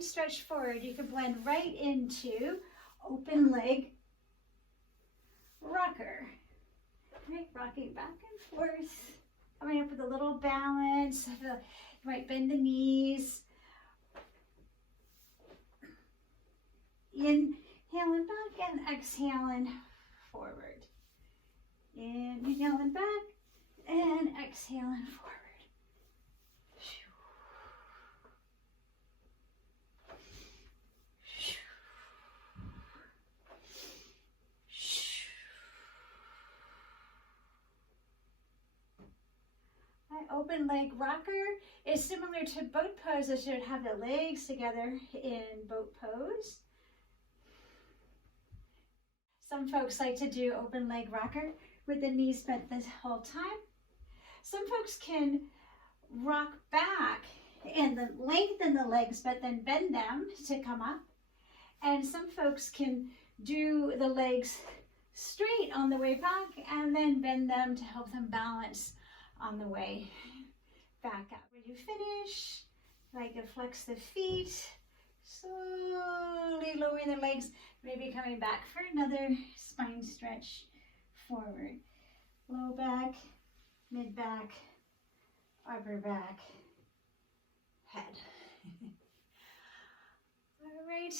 spine stretch forward, you can blend right into open leg rocker. Right, rocking back and forth, coming up with a little balance. You might bend the knees. Inhaling back and exhaling forward. Inhaling back and exhaling forward. Open leg rocker is similar to boat pose, as you would have the legs together in boat pose. Some folks like to do open leg rocker with the knees bent this whole time. Some folks can rock back and then lengthen the legs, but then bend them to come up. And some folks can do the legs straight on the way back and then bend them to help them balance on the way back up. When you finish, like to flex the feet, slowly lowering the legs, maybe coming back for another spine stretch forward. Low back, mid back, upper back, head. All right,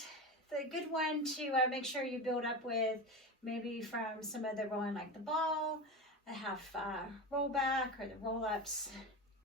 the good one to make sure you build up with, maybe from some of the rolling like the ball, a half roll back or the roll ups.